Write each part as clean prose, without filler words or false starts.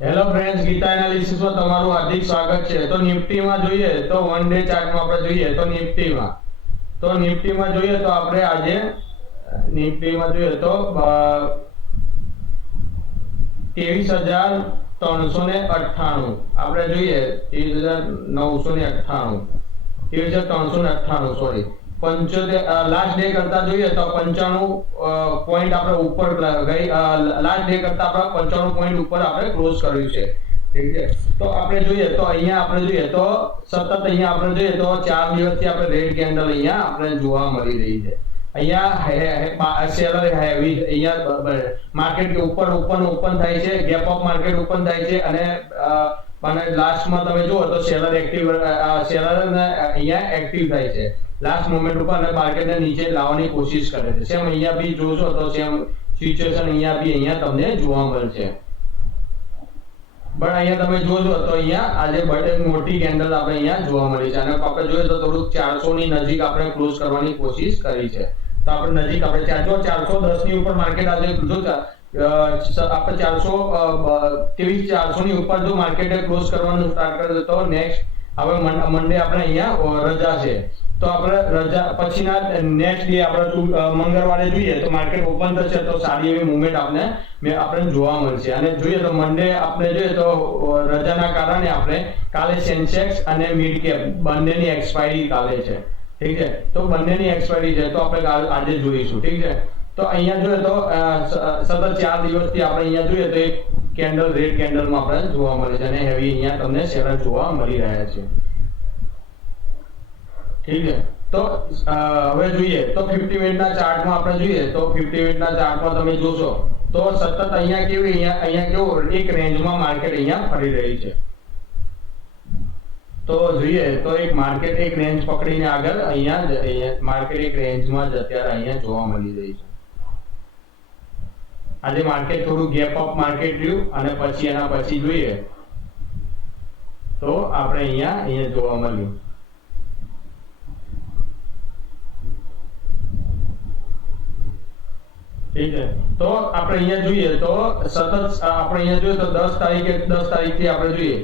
Hello friends, Gita એનાલિસિસમાં તમારું હાર્દિક સ્વાગત છે. તો નિફ્ટીમાં જોઈએ તો વન ડે ચાર્ટમાં આપણે જોઈએ તો નિફ્ટીમાં જોઈએ તો આપણે આજે નિફ્ટીમાં જોઈએ તો 23,398 આપણે જોઈએ 23,398 સોરી 75 લાસ્ટ ડે કરતા જોઈએ તો 95 પોઈન્ટ આપણે ઉપર ગઈ. લાસ્ટ ડે કરતા આપણે 95 પોઈન્ટ ઉપર આપણે ક્લોઝ કર્યું છે. ઠીક છે. તો આપણે જોઈએ તો અહીંયા આપણે જોઈએ તો સતત અહીંયા આપણે જોઈએ તો 4 દિવસથી આપણે રેડ કેન્ડલ અહીંયા આપણે જોવા મળી રહી છે. અહીંયા સેલર હેવી અહીંયા માર્કેટ ઉપર ઓપન થાય છે, ગેપ અપ માર્કેટ ઓપન થાય છે અને લાસ્ટમાં તમે જુઓ તો સેલર અહીંયા એક્ટિવ થાય છે લાસ્ટ મોમેન્ટ ઉપર અને માર્કેટને નીચે લાવવાની કોશિશ કરે છે. સેમ અહીંયા બી જોશો તો સેમ સિચ્યુએશન અહીંયા તમને જોવા મળશે. પણ અહીંયા તમે જોજો તો અહીંયા આજે બડે મોટી કેન્ડલ આપણે અહીંયા જોવા મળી છે અને આપણે જોઈએ તો થોડુંક 400 ની નજીક આપણે ક્લોઝ કરવાની કોશિશ કરી છે. તો આપણે નજીક આપણે 410 ની ઉપર માર્કેટ આજે જો આપણે 400 ની ઉપર જો માર્કેટે ક્લોઝ કરવાનું સ્ટાર્ટ કરે તો નેક્સ્ટ હવે મંડે આપણે અહીંયા રજા છે. તો આપણે રજા પછીના નેક્સ્ટ ડે આપણે મંગળવારે જોઈએ તો માર્કેટ ઓપન થશે તો સારી એવી મૂવમેન્ટ આપણે જોવા મળશે. અને જોઈએ તો મંડે આપણે જોઈએ તો રજાના કારણે આપણે કાલે સેન્સેક્સ અને મિડ કેપ બંનેની એક્સપાયરી કાલે છે. ઠીક છે. તો બંનેની એક્સપાયરી છે તો આપણે આજે જોઈશું. ઠીક છે. તો અહીંયા જોઈએ તો સતત 4 દિવસથી આપણે અહીંયા જોઈએ તો એક કેન્ડલ રેડ કેન્ડલમાં આપણે જોવા મળે છે અને હેવી અહીંયા તમને શેર જોવા મળી રહ્યા છે. ઠીક છે. તો હવે જોઈએ તો 50 મિનિટના ચાર્ટમાં આપણે જોઈએ તો 50 મિનિટના ચાર્ટમાં તમે જોશો તો સતત અહીંયા કેવું એક રેન્જમાં માર્કેટ અહીંયા ફરી રહી છે. તો જોઈએ તો એક માર્કેટ એક રેન્જ પકડીને આગળ અહીંયા માર્કેટ એક રેન્જમાં જ અત્યારે અહીંયા જોવા મળી રહી છે. આજે માર્કેટ થોડું ગેપ અપ માર્કેટ રહ્યું અને પછી એના પછી જોઈએ તો આપણે અહીંયા જોવા મળ્યું. ઠીક છે. તો આપણે અહીંયા જોઈએ તો સતત આપણે અહીંયા જોઈએ તો 10 તારીખથી આપણે જોઈએ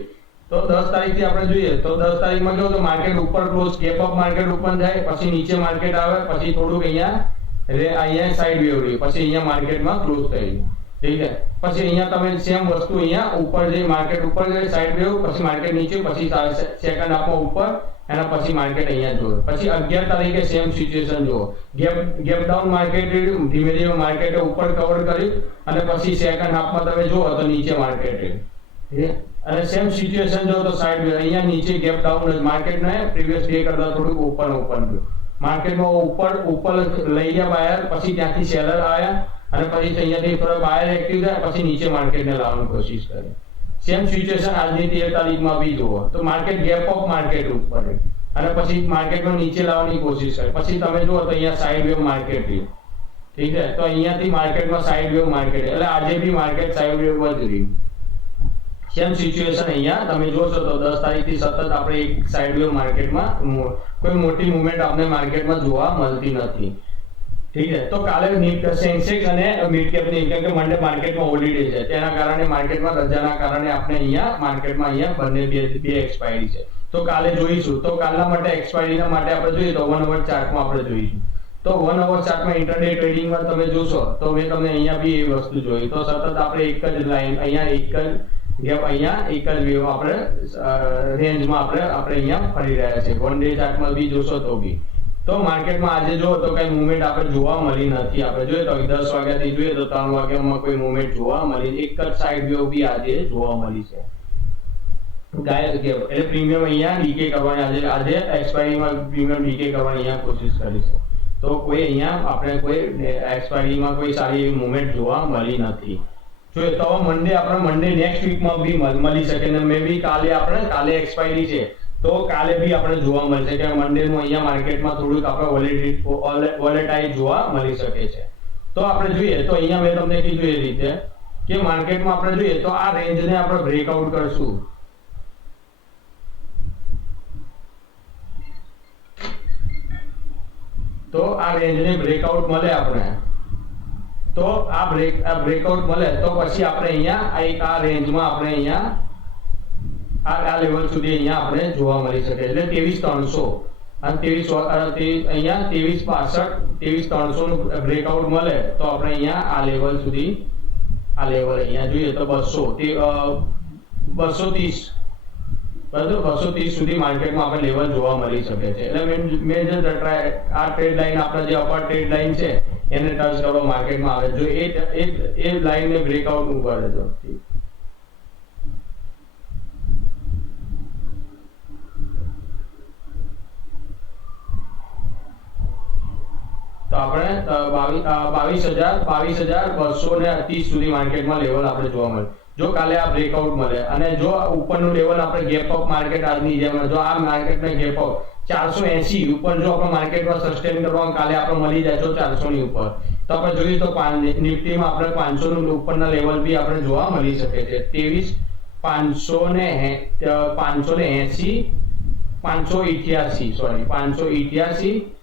તો 10 તારીખથી આપણે જોઈએ તો 10 તારીખમાં કેવું તો માર્કેટ ઉપર close gap up market open થાય પછી નીચે માર્કેટ આવે પછી થોડુંક અહીંયા સાઈડ વેવ રહી પછી અહીંયા માર્કેટમાં ક્લોઝ થઈ ગયું. ઠીક છે. પછી અહીંયા તમે સેમ વસ્તુ અહીંયા ઉપર જઈ માર્કેટ ઉપર જાય સાઈડ વેવ પછી માર્કેટ નીચે પછી સેકન્ડ હાફમાં ઉપર એના પછી માર્કેટ અહીંયા જોયો પછી 11 તારીખે સેમ સિચ્યુએશન જુઓ ગેપ ડાઉન માર્કેટ ધીમે ધીમે માર્કેટે ઉપર કવર કર્યું અને પછી સેકન્ડ હાફમાં તમે જુઓ તો નીચે માર્કેટ અને સેમ સિચ્યુએશન જો તો સાઈડ વેવ અહીંયા નીચે ગેપ ડાઉન માર્કેટને પ્રીવિયસ ડે કરતા થોડુંક ઓપન થયું માર્કેટમાં ઉપર લઈ ગયા બાયર પછી ત્યાંથી સેલર આવ્યા અને પછી અહીંયાથી થોડા બાયર એક્ટિવ થયા પછી નીચે માર્કેટને લાવવાની કોશિશ કરી. સેમ સિચ્યુએશન આજની 13 તારીખમાં બી જુઓ તો માર્કેટ ગેપ અપ માર્કેટ ઉપર અને પછી માર્કેટમાં નીચે લાવવાની કોશિશ કરી પછી તમે જુઓ તો અહીંયા સાઈડ વેવ માર્કેટ રહ્યું. ઠીક છે. તો અહીંયાથી માર્કેટમાં સાઈડ વેવ માર્કેટ એટલે આજે બી માર્કેટ સાઈડ વેવ જ રહ્યું. સેમ સિચ્યુએશન અહીંયા તમે જોશો તો 10 તારીખથી સતત આપણે એક સાઈડ વેવ માર્કેટમાં કોઈ મોટી મૂવમેન્ટ આપણે માર્કેટમાં જોવા મળતી નથી. ઠીક છે. તો કાલે સેન્સેક્સ અને મિડ કેપ ની કેમ કે મંડે માર્કેટમાં હોલિડે છે તેના કારણે માર્કેટમાં રજાના કારણે આપણે અહીંયા માર્કેટમાં બંને બે એક્સપાયરી છે. તો કાલે જોઈશું તો કાલના માટે એક્સપાયરીના માટે આપણે જોઈએ તો 1 અવર ચાર્ટમાં આપણે જોઈશું. તો 1 અવર ચાર્ટમાં ઇન્ટરડે ટ્રેડિંગમાં તમે જોશો તો મેં તમને અહીંયા બી એ વસ્તુ જોઈ તો સતત આપણે એક જ લાઈન અહીંયા એક જ ગેપ અહીંયા એક જ વેવ આપણે રેન્જમાં આપણે અહીંયા ફરી રહ્યા છે. વન ડે ચાર્ટમાં બી જોશો તો બી તો માર્કેટમાં આજે જો તો કઈ મૂવમેન્ટ આપણે જોવા મળી નથી. આપણે જોઈએ તો 10 વાગ્યાથી જોઈએ તો 3 વાગ્યામાં કોઈ મૂવમેન્ટ જોવા મળી એક જ સાઈડ વેવ બી આજે જોવા મળી છે. ગાયબ ગેપ એટલે પ્રીમિયમ અહીંયા ડીકે કરવાની આજે એક્સપાયરીમાં પ્રીમિયમ ડીકે કરવાની અહીંયા કોશિશ કરી છે. તો કોઈ અહીંયા આપણે કોઈ એક્સપાયરીમાં કોઈ સારી એવી મૂવમેન્ટ જોવા મળી નથી. જોઈએ તો મંડે નેક્સ્ટ વીકમાં બી મળી શકે ને મે બી કાલે એક્સપાયરી છે તો કાલે બી આપણે જોવા મળશે કે મંડેનું અહીંયા માર્કેટમાં થોડુંક આપણે વોલેટાઇલ જોવા મળી શકે છે. તો આપણે જોઈએ તો અહીંયા મેં તમને કીધું એ રીતે કે માર્કેટમાં આપણે જોઈએ તો આ રેન્જને આપણે બ્રેકઆઉટ કરશું તો આ રેન્જને બ્રેકઆઉટ મળે આપણે તો આ બ્રેકઆઉટ મળે તો પછી આપણે અહીંયા આ રેન્જમાં આપણે અહીંયા આ લેવલ સુધી અહીંયા આપણે જોવા મળી શકે એટલે 23,300 અને 23 અહીંયા 23,65 23,300 નું બ્રેકઆઉટ મળે તો આપણે અહીંયા આ લેવલ સુધી આ લેવલ અહીંયા જોઈએ તો 230 બરાબર 230 સુધી માર્કેટમાં આપણે લેવલ જોવા મળી શકે છે એટલે મેજર આ ટ્રેડ લાઈન આપણા જે અપર ટ્રેડ લાઈન છે એને ટચ કરવા માર્કેટમાં આવે જો એ લાઈનને બ્રેકઆઉટ કરે તો આપણે 22,230 સુધી માર્કેટમાં લેવલ આપણે જોવા મળે જો કાલે આ બ્રેકઆઉટ મળે અને જો ઉપરનું લેવલ આપણે ગેપ અપ માર્કેટ આજની જેમ જો આ માર્કેટને ગેપ અપ 480 ઉપર જો આપણે માર્કેટમાં સસ્ટેન કરવા કાલે આપણે મળી જાય તો 400 ની ઉપર તો આપણે જોઈએ તો નિફ્ટીમાં આપણે 500 નું ઉપરના લેવલ બી આપણે જોવા મળી શકે છે 588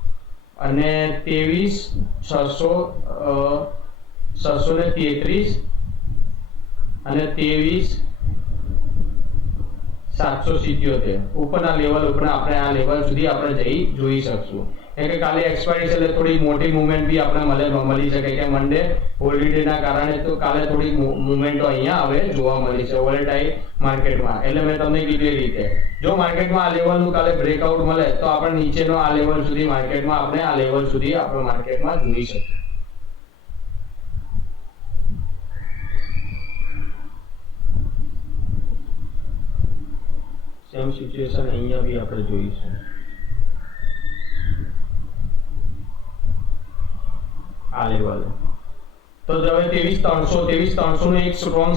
અને 23,633 અને 23,777 ઉપરના લેવલ ઉપર આપણે આ લેવલ સુધી આપણે જોઈ શકશું કે કાલે એક્સપાયરી એટલે થોડી મોટી મૂવમેન્ટ બી આપણે મળી શકે કે મંડે હોલિડે ના કારણે તો કાલે થોડી મૂવમેન્ટો અહીંયા હવે જોવા મળી છે વોલેટાઇલ માર્કેટમાં એટલે મેં તમને કીધું એ રીતે જો માર્કેટમાં આ લેવલનું કાલે બ્રેકઆઉટ મળે તો આપણે નીચેનો આ લેવલ સુધી માર્કેટમાં આપણે આ લેવલ સુધી આપણે માર્કેટમાં જોઈ શકીએ સેમ સિચ્યુએશન અહીંયા બી આપણે જોઈશું આ લેવલ તો હવે 23,300 નો એક સ્ટ્રોંગ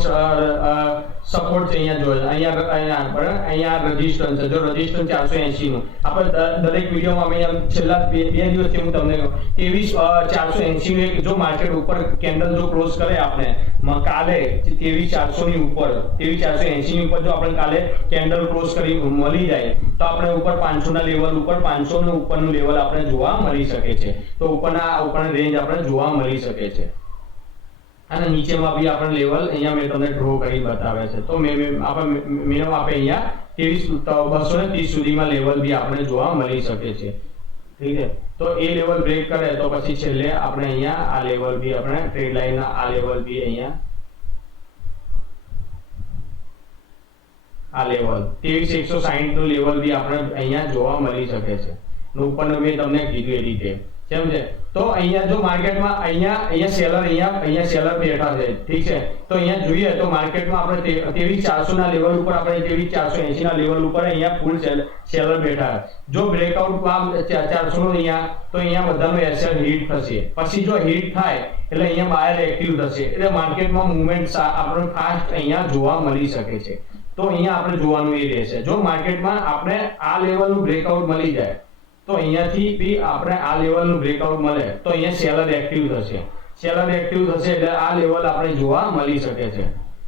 સપોર્ટ છે અહીંયા જોયો અહીંયા રેઝિસ્ટન્સ છે જો રેઝિસ્ટન્સ 480 નું આપણે દરેક વિડિયોમાં અમે છેલ્લા બે દિવસથી હું તમને 23,480 નું એક જો માર્કેટ ઉપર કેન્ડલ જો ક્લોઝ કરે આપણે કાલે 23,400 ની ઉપર 23,480 ની ઉપર જો આપણે કાલે કેન્ડલ ક્લોઝ કરી મળી જાય તો આપણે ઉપર 500 ના લેવલ ઉપર 500 નું ઉપરનું લેવલ આપણે જોવા મળી શકે છે તો ઉપરના રેન્જ આપણે જોવા મળી શકે છે અને નીચેમાં બી આપણે લેવલ અહીંયા મેં તમને ડ્રો કરી બતાવે છે તો મિનિમમ આપણે અહીંયા 23,230 સુધીમાં લેવલ બી આપણે જોવા મળી શકે છે ઠીક છે તો એ લેવલ બ્રેક કરે તો પછી છેલ્લે આપણે અહીંયા આ લેવલ બી આપણે ટ્રેડ લાઈનના આ લેવલ બી અહીંયા આ લેવલ 23,160 નું લેવલ બી આપણે અહીંયા જોવા મળી શકે છે ઉપરનો મેં તમને કીધું એ રીતે કેમ છે તો અહીંયા જો માર્કેટમાં અહીંયા સેલર બેઠા છે ઠીક છે તો અહીંયા જોઈએ તો માર્કેટમાં આપણે 23,400 ના લેવલ ઉપર આપણે 23,480 ના લેવલ ઉપર અહીંયા ફૂલ સેલર બેઠા જો બ્રેકઆઉટ 400 નું અહીંયા તો અહીંયા બધાનો એસએલ હિટ થશે પછી જો હિટ થાય એટલે અહીંયા બાયર એક્ટિવ થશે એટલે માર્કેટમાં મૂવમેન્ટ આપણે ફાસ્ટ અહીંયા જોવા મળી શકે છે તો અહીંયા આપણે જોવાનું એ રહેશે જો માર્કેટમાં આપણે આ લેવલનું બ્રેકઆઉટ મળી જાય તો અહીંયાથી બી આપણે આ લેવલનું બ્રેકઆઉટ મળે તો અહીંયા સેલર એક્ટિવ થશે એટલે આ લેવલ આપણે જોવા મળી શકે છે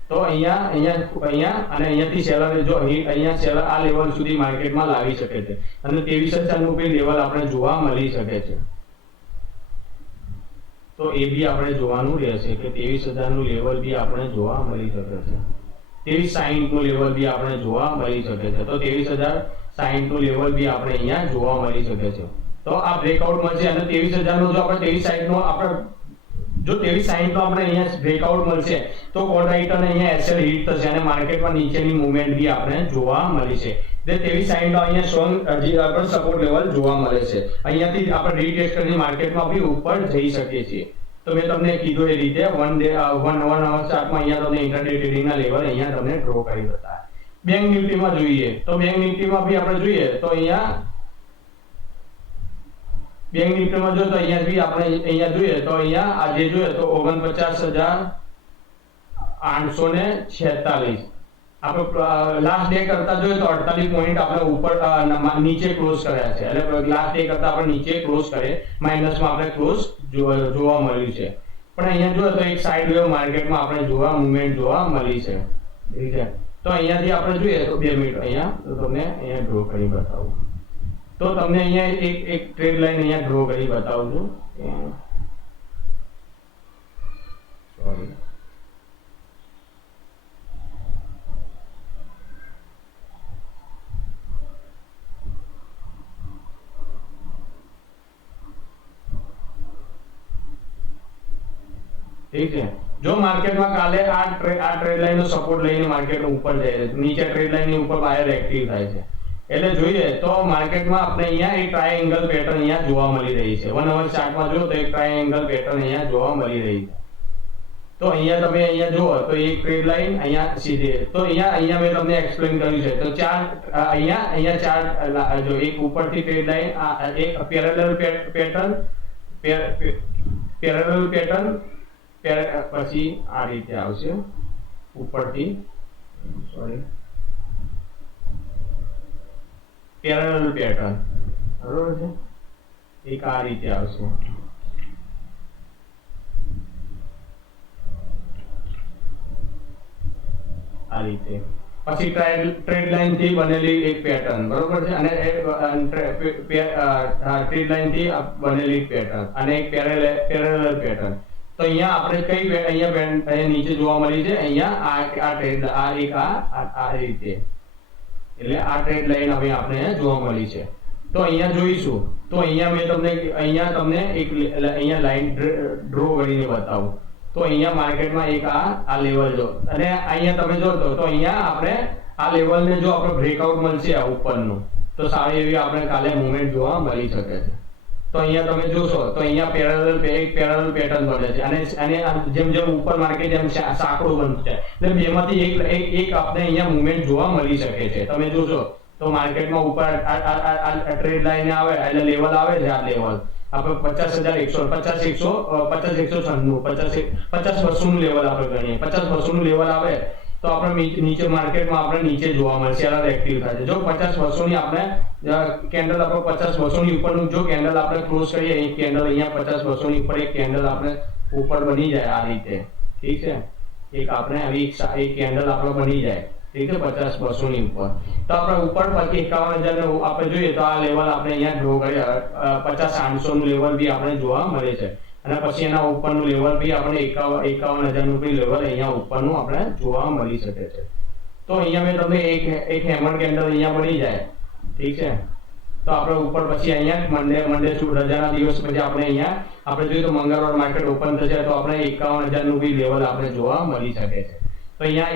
તો અહીંયા અને અહીંયાથી સેલર જો અહીંયા સેલર આ લેવલ સુધી માર્કેટમાં લાવી શકે છે અને 23,000 નું બી લેવલ આપણે જોવા મળી શકે છે તો એ બી આપણે જોવાનું રહેશે કે 23,000 નું લેવલ બી આપણે જોવા મળી શકે છે 23,60 નું લેવલ બી આપણે જોવા મળી શકે છે તો 23,060 નું લેવલ બી આપણે અહીંયા જોવા મળી શકે છે તો આ બ્રેકઆઉટ મળશે અને 23,000 નો જો આપણે 23,60 નો આપણે જો 23,60 નો આપણે અહીંયા બ્રેકઆઉટ મળશે તો કોલ રાઇટર અહીંયા એસએલ હિટ થશે અને માર્કેટમાં નીચેની મૂવમેન્ટ બી આપણે જોવા મળી છે તે 23,60 નો અહીંયા સ્ટ્રોંગ આપણે સપોર્ટ લેવલ જોવા મળે છે અહીંયાથી આપણે રીટેસ્ટ કરીને માર્કેટમાં બી ઉપર જઈ શકીએ છીએ તો મેં તમને કીધું એ રીતે 1 અવર ચાર્ટમાં અહીંયા તમને ઇન્ટ્રાડે ટ્રેડિંગના લેવલ અહીંયા તમને ડ્રો કરી બતાવ્યા બેંક નિફ્ટીમાં જોઈએ તો બેંક નિફ્ટીમાં બી આપણે જોઈએ તો અહીંયા બેંક નિફ્ટીમાં જો તો અહીંયા બી આપણે અહીંયા જોઈએ તો અહીંયા આજે જોઈએ તો 49,846 આપણે લાસ્ટ ડે કરતા જોઈએ તો 48 પોઈન્ટ આપણે ઉપર નીચે ક્લોઝ કર્યા છે એટલે લાસ્ટ ડે કરતા આપણે નીચે ક્લોઝ કરે માઈનસમાં આપણે ક્લોઝ જોવા મળ્યું છે પણ અહીંયા જોઈએ તો એક સાઇડ વેવ માર્કેટમાં આપણે મૂવમેન્ટ જોવા મળી છે ઠીક છે તો અહીંયાથી આપણે જોઈએ તો 2 મિનિટ અહીંયા તો તમને અહીંયા ડ્રો કરી બતાવું તો તમને અહીંયા એક ટ્રેડ લાઈન અહીંયા ડ્રો કરી બતાવું છું સોરી, ઠીક છે. જો માર્કેટમાં કાલે આ ટ્રેડ લાઈન નો સપોર્ટ લઈને માર્કેટ ઉપર જાય છે, નીચે ટ્રેડ લાઈન ની ઉપર બાયર એક્ટિવ થાય છે, એટલે જોઈએ તો માર્કેટમાં આપણે અહીંયા એક ટ્રાયેંગલ પેટર્ન અહીંયા જોવા મળી રહી છે. 1 અવર ચાર્ટમાં જો તો એક ટ્રાયેંગલ પેટર્ન અહીંયા જોવા મળી રહી છે. તો અહીંયા તમે અહીંયા જુઓ તો એક ટ્રેડ લાઈન અહીંયા સીધી, તો અહીંયા મેં તમને એક્સપ્લેન કર્યું છે. તો અહીંયા ચાર્ટ જો એક ઉપરથી ટ્રેડ લાઈન એક પેરેલલ પેટર્ન પછી આ રીતે આવશે ઉપરથી, સોરી, પેરેલલ પેટર્ન, બરોબર છે, એક આ રીતે આવશે. આ રીતે પછી ટ્રેડ લાઈન થી બનેલી એક પેટર્ન, બરોબર છે, અને ટ્રેડ લાઈન થી બનેલી પેટર્ન અને એક પેરેલલ પેટર્ન. તો અહીંયા આપણે કઈ અહીંયા નીચે જોવા મળી છે, અહીંયા આ ટ્રેડ આ રીતે, એટલે આ ટ્રેડ લાઈન હવે આપણે જોવા મળી છે. તો અહીંયા જોઈશું તો અહીંયા મેં તમને એક અહીંયા લાઈન ડ્રો કરીને બતાવું. તો અહીંયા માર્કેટમાં એક આ લેવલ જો, અને અહીંયા તમે જો તો અહીંયા આપણે આ લેવલને જો આપણે બ્રેકઆઉટ મળશે આ ઉપરનું, તો સારી એવી આપણે કાલે મૂવમેન્ટ જોવા મળી શકે છે. તો અહીંયા તમે જોશો તો અહીંયા પેરેલલ પેટર્ન બને છે, અને જેમ જેમ ઉપર માર્કેટ જેમ સાંકડું બનતું જાય, એટલે બેમાંથી એક આપણે અહીંયા મૂવમેન્ટ જોવા મળી શકે છે. તમે જોશો તો માર્કેટમાં ઉપર આ ટ્રેડ લાઈન આવે એટલે લેવલ આવે છે, આ લેવલ આપણે 50,196 50,200 નું લેવલ આપણે ગણીએ, 50,200 નું લેવલ આવે તો આપણે નીચે માર્કેટમાં આપણે નીચે જોવા મળે, શેર એક્ટિવ થાય છે. જો 50,200 ની આપણે કેન્ડલ આપણે 50,200 ની ઉપરનું જો કેન્ડલ આપણે ક્લોઝ કરીએ, એક કેન્ડલ અહીંયા 50,200 ની ઉપર એક કેન્ડલ આપણે ઉપર બની જાય આ રીતે, ઠીક છે, એક આપણે આવી એક કેન્ડલ આપણે બની જાય, ઠીક છે, 50,200 ની ઉપર. તો આપણે ઉપર પછી 51,000 આપણે જોઈએ તો આ લેવલ આપણે અહીંયા ડ્રો કર્યા, 50,800 નું લેવલ બી આપણે જોવા મળે છે, અને પછી એના ઉપરનું લેવલ બી આપણે 51,000 નું બી લેવલ અહીંયા ઉપરનું આપણે જોવા મળી શકે છે. તો અહીંયા મેં તમને એક હેમર કેન્ડલ અહીંયા બની જાય, ઠીક છે. તો આપણે ઉપર પછી અહીંયા મંડે રજાના દિવસ પછી આપણે અહીંયા આપણે જોઈએ તો મંગળવાર માર્કેટ ઓપન થશે તો આપણે 51,000 નું બી લેવલ આપણે જોવા મળી શકે છે. તો અહીંયા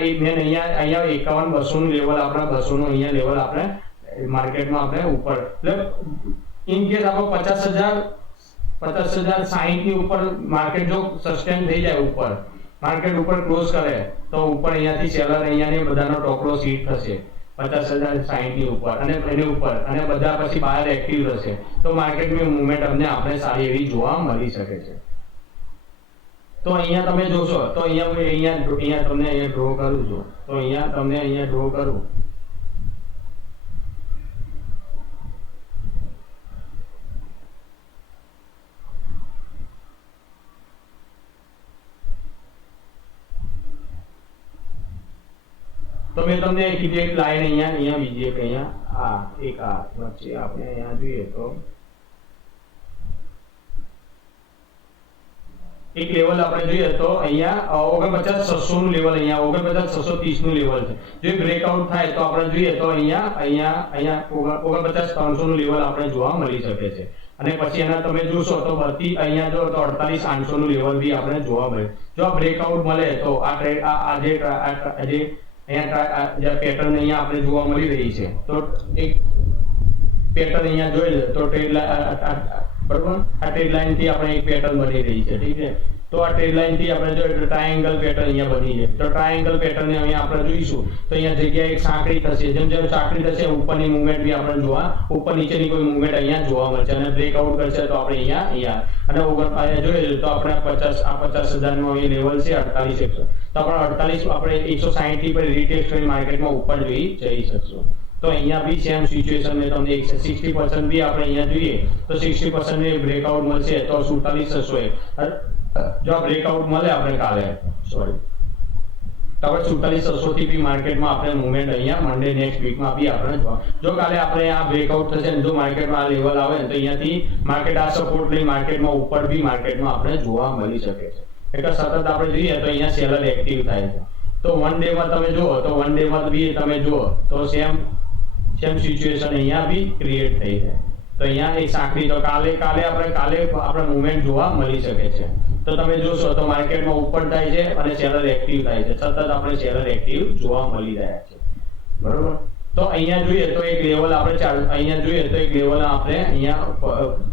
51,200 નું લેવલ આપણે 200 નું અહીંયા લેવલ આપણે માર્કેટમાં આપણે ઉપર, એટલે ઇન કેસ આપણે 50,060 ની ઉપર માર્કેટ જો સસ્ટેન થઈ જાય, ઉપર માર્કેટ ઉપર ક્લોઝ કરે તો ઉપર અહીંયાથી સેલર અહીંયાની બધાનો ટોપ લોસ હિટ થશે 50,060 ની ઉપર, અને એની ઉપર અને બધા પછી બહાર એક્ટિવ થશે, તો માર્કેટની મૂવમેન્ટ અમને આપણે સારી એવી જોવા મળી શકે છે. તો અહીંયા તમે જોશો તો અહીંયા તમને અહીંયા ડ્રો કરું છું, તો અહીંયા તમને અહીંયા ડ્રો કરું તો મેં તમને કીધી એક લાઈન અહીંયા બીજી એક અહીંયા એક વચ્ચે આપણે અહીંયા જોઈએ તો એક લેવલ આપણે જોઈએ તો અહીંયા 49,600 નું લેવલ, અહીંયા 49,630 નું લેવલ છે. જો બ્રેકઆઉટ થાય તો આપણે જોઈએ તો અહીંયા 49,300 નું લેવલ આપણે જોવા મળી શકે છે. અને પછી એના તમે જોશો તો બધી અહીંયા જો તો 48,800 નું લેવલ બી આપણે જોવા મળે. જો આ બ્રેકઆઉટ મળે તો આ ટ્રેડ જે અહીંયા જે પેટર્ન અહીંયા આપણે જોવા મળી રહી છે, તો એક પેટર્ન અહીંયા જોઈ લે તો ટ્રેડ બરોબર આ ટ્રેડ લાઈન થી આપણે એક પેટર્ન બની રહી છે, ઠીક છે. તો આ ટ્રેડ લાઈન થી આપણે જો ટ્રાયેંગલ પેટર્ન અહીંયા બની છે, તો ટ્રાયેંગલ પેટર્ન ને અહીંયા આપણે જોઈશું તો અહીંયા જગ્યાએ એક સાંકડી થશે, જેમ જેમ સાંકડી થશે ઉપરની મૂવમેન્ટ બી આપણે જોવા, ઉપર નીચેની કોઈ મૂવમેન્ટ અહીંયા જોવા મળશે, અને બ્રેકઆઉટ કરશે તો આપણે અહીંયા અને અહીંયા જોઈએ તો આપણે 50,000 નો એ લેવલ છે 48,100, તો આપણે 48 આપણે 160 થી પર રીટેસ્ટ કરી માર્કેટમાં ઉપર જઈ શકશું. તો અહીંયા બી સેમ સિચ્યુએશન ને તમને 60% બી આપણે અહીંયા જોઈએ તો 60% ને બ્રેકઆઉટ મળશે તો 47,600 જો બ્રેકઆઉટ મળે આપણે કાલે સોરી તો આપણે 47,600 થી બી માર્કેટમાં આપણે મૂવમેન્ટ અહીંયા મંડે નેક્સ્ટ વીકમાં બી આપણે જો કાલે આપણે આ બ્રેકઆઉટ થશે ને જો માર્કેટમાં આ લેવલ આવે તો અહીંયાથી માર્કેટ આ સપોર્ટ લઈ માર્કેટમાં ઉપર બી માર્કેટમાં આપણે જોવા મળી શકે છે. એટલે સતત આપણે જોઈએ તો અહીંયા સેલર એક્ટિવ થાય છે. તો 1 ડે માં તમે જુઓ તો 1 ડે માં બી તમે જુઓ તો સેમ સિચ્યુએશન અહીંયા બી ક્રિએટ થઈ છે. તો અહીંયા એક સાંકડી તો કાલે આપણે મૂવમેન્ટ જોવા મળી શકે છે. તો તમે જોશો તો માર્કેટમાં ઉપર થાય છે અને સેલર એક્ટિવ થાય છે. સતત આપણે સેલર એક્ટિવ જોવા મળી રહ્યા છે. બરોબર. તો અહીંયા જોઈએ તો એક લેવલ આપણે અહીંયા જોઈએ તો એક લેવલ આપણે અહીંયા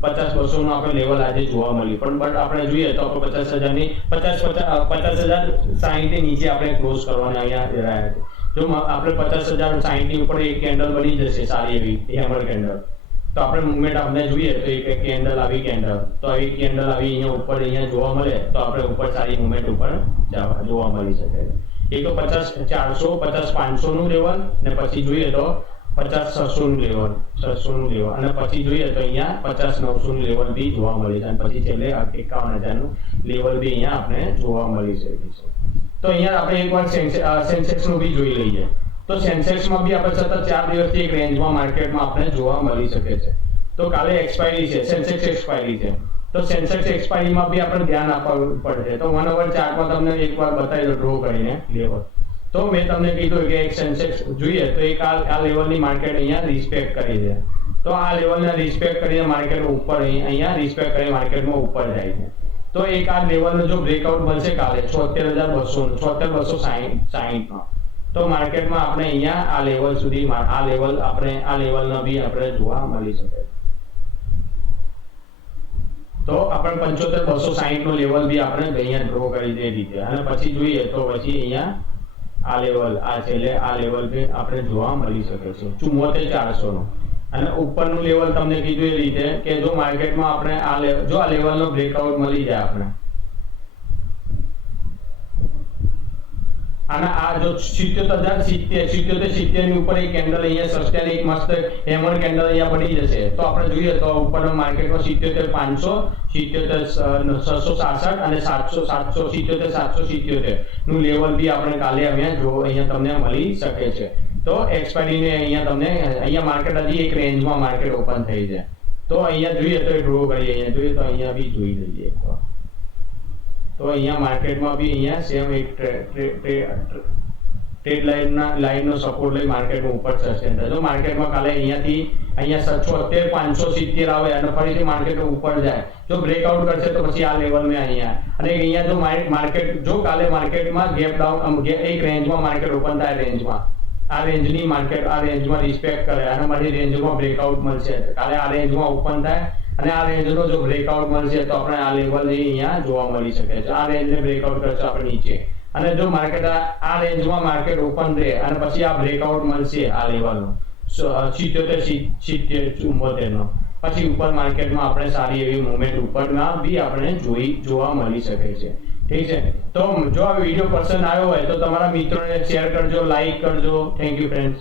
50-200 નું આપણે લેવલ આજે જોવા મળ્યું. પણ બટ આપણે જોઈએ તો આપણે 50,000 ની 50,060 ની નીચે આપણે ક્લોઝ કરવાના અહીંયા રહ્યા છે. જો આપણે 50,060 ની ઉપર એક કેન્ડલ બની જશે સારી એવી હેમર કેન્ડલ, તો આપણે મૂવમેન્ટ આપણે જોઈએ તો એક કેન્ડલ આવી અહીંયા ઉપર અહીંયા જોવા મળે તો આપણે ઉપર સારી મૂવમેન્ટ ઉપર જોવા મળી શકે છે. એક તો 50-400 50-500 નું લેવલ ને પછી જોઈએ તો 50-600 નું લેવલ અને પછી જોઈએ તો અહીંયા 50-900 નું લેવલ બી જોવા મળી છે અને પછી છેલ્લે 51,000 નું લેવલ બી અહીંયા આપણે જોવા મળી શકે છે. તો અહીંયા આપણે એકવાર સેન્સેક્સ નું બી જોઈ લઈએ. તો સેન્સેક્સ માં બી આપણે સતત 4 દિવસથી એક રેન્જમાં માર્કેટમાં આપણે જોવા મળી શકે છે. તો કાલે એક્સપાયરી છે, સેન્સેક્સ એક્સપાયરી છે. તો સેન્સેક્સ એક્સપાયરી માં બી આપણે ધ્યાન આપવું પડશે. તો 1 અવર ચાર્ટમાં તમને એકવાર બતાવી દો ડ્રો કરીને લેવલ. તો મેં તમને કીધું કે એક સેન્સેક્સ જોઈએ તો એક આ લેવલની માર્કેટ અહીંયા રિસ્પેક્ટ કરી છે. તો આ લેવલને રિસ્પેક્ટ કરીને માર્કેટ ઉપર અહીંયા રિસ્પેક્ટ કરીને માર્કેટમાં ઉપર જાય છે. તો એક આ લેવલનો જો બ્રેકઆઉટ બનશે કાલે 76,200 76,260 માં, તો માર્કેટમાં આપણે અહીંયા આ લેવલ સુધી આ લેવલનો બી આપણે જોવા મળી શકે. તો આપણે 75,260 નો લેવલ બી આપણે અહીંયા ડ્રો કરી દે રીતે અને પછી જોઈએ તો પછી અહીંયા આ લેવલ છેલ્લે આ લેવલ બી આપણે જોવા મળી શકે છે 74,400 નો. અને ઉપરનું લેવલ તમને કીધું એ રીતે કે જો માર્કેટમાં આપણે આ લેવલનો બ્રેકઆઉટ મળી જાય આપણે અને આ જો 77,070 ની ઉપર એક કેન્ડલ અહીંયા સસ્ટેન એક મસ્ત હેમર કેન્ડલ અહીંયા બની જશે તો આપણે જોઈએ તો ઉપરના માર્કેટમાં 77,500 77,667 અને 777 નું લેવલ બી આપણે કાલે અહીંયા તમને મળી શકે છે. તો એક્સપાયરી ને અહીંયા માર્કેટ હજી એક રેન્જમાં માર્કેટ ઓપન થઈ છે. તો અહીંયા જોઈએ તો ડ્રો કરીએ, અહીંયા જોઈએ તો અહીંયા બી જોઈ લઈએ. તો અહીંયા માર્કેટમાં બી અહીંયા સેમ એક ટ્રેડ લાઈનનો સપોર્ટ લઈ માર્કેટ ઉપર સસ્ટેન થાય. તો માર્કેટમાં કાલે અહીંયા 76,570 આવે અને ફરીથી માર્કેટ ઉપર જાય, જો બ્રેકઆઉટ કરશે તો પછી આ લેવલમાં અહીંયા જો માર્કેટ જો કાલે માર્કેટમાં ગેપ ડાઉન એક રેન્જમાં માર્કેટ ઓપન થાય, આ રેન્જમાં રિસ્પેક્ટ કરે અને મારી રેન્જમાં બ્રેકઆઉટ મળશે, કાલે આ રેન્જમાં ઓપન થાય અને આ રેન્જનો જો બ્રેકઆઉટ મળશે તો આપણે આ લેવલ અહીંયા જોવા મળી શકે છે. આ રેન્જને બ્રેકઆઉટ કરશે આપણે નીચે અને જો માર્કેટ આ રેન્જમાં માર્કેટ ઓપન રહે અને પછી આ બ્રેકઆઉટ મળશે આ લેવલનો 77,74 નો, પછી ઉપર માર્કેટમાં આપણે સારી એવી મૂવમેન્ટ ઉપરના બી આપણે જોવા મળી શકે છે. ઠીક છે. તો જો આ વિડીયો પસંદ આવ્યો હોય તો તમારા મિત્રોને શેર કરજો, લાઈક કરજો. Thank you friends.